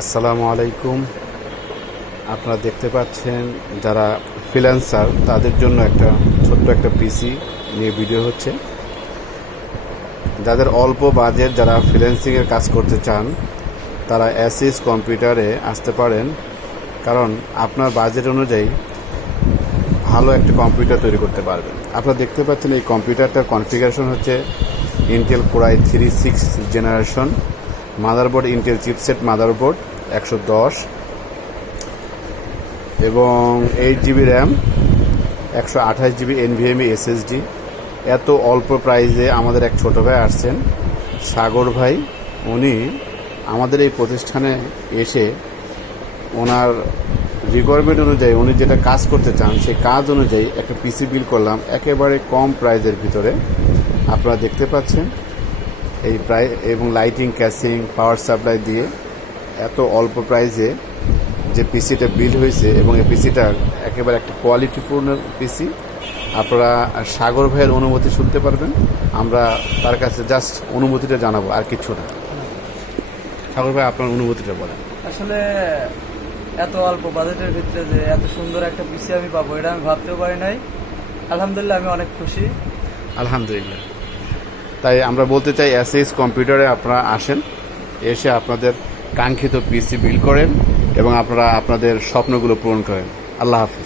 আসসালামু আলাইকুম। আপনারা দেখতে পাচ্ছেন যারা ফ্রিল্যান্সার তাদের জন্য একটা ছোট্ট একটা পিসি নিয়ে ভিডিও হচ্ছে। যাদের অল্প বাজেট, যারা ফ্রিল্যান্সিংয়ের কাজ করতে চান তারা অ্যাসিস কম্পিউটারে আসতে পারেন, কারণ আপনার বাজেট অনুযায়ী ভালো একটা কম্পিউটার তৈরি করতে পারবেন। আপনারা দেখতে পাচ্ছেন এই কম্পিউটারটার কনফিগারেশন হচ্ছে Intel core i3 6th generation, motherboard Intel chipset motherboard 110 এবং 8 GB RAM, 128 GB NVMe SSD। এত অল্প প্রাইসে আমাদের এক ছোটো ভাই আসছেন, সাগর ভাই। উনি আমাদের এই প্রতিষ্ঠানে এসে ওনার রিকোয়ারমেন্ট অনুযায়ী উনি যেটা কাজ করতে চান সেই কাজ অনুযায়ী একটা পিসি বিল্ড করলাম একেবারে কম প্রাইসের ভিতরে। আপনারা দেখতে পাচ্ছেন এই প্রায় এবং লাইটিং, ক্যাসিং, পাওয়ার সাপ্লাই দিয়ে এত অল্প প্রাইসে যে পিসিটা বিল্ড হয়েছে, এবং এই পিসিটা একেবারে একটা কোয়ালিটিপূর্ণ পিসি। আপনারা সাগর ভাইয়ের অনুমতি শুনতে পারবেন, আমরা তার কাছে জাস্ট অনুমতিটা জানাবো, আর কিছু না। সাগর ভাই, আপনার অনুমতিটা বলেন। আসলে এত অল্প বাজেটের ভিতরে যে এত সুন্দর একটা পিসি আমি পাবো এটা আমি ভাবতেও পারি নাই। আলহামদুলিল্লাহ, আমি অনেক খুশি। আলহামদুলিল্লাহ। তাই আমরা বলতে চাই, অ্যাসিস কম্পিউটারে আপনারা আসেন, এসে আপনাদের কাঙ্ক্ষিত পিসি বিল্ড করেন এবং আপনারা আপনাদের স্বপ্নগুলো পূরণ করেন। আল্লাহ হাফিজ।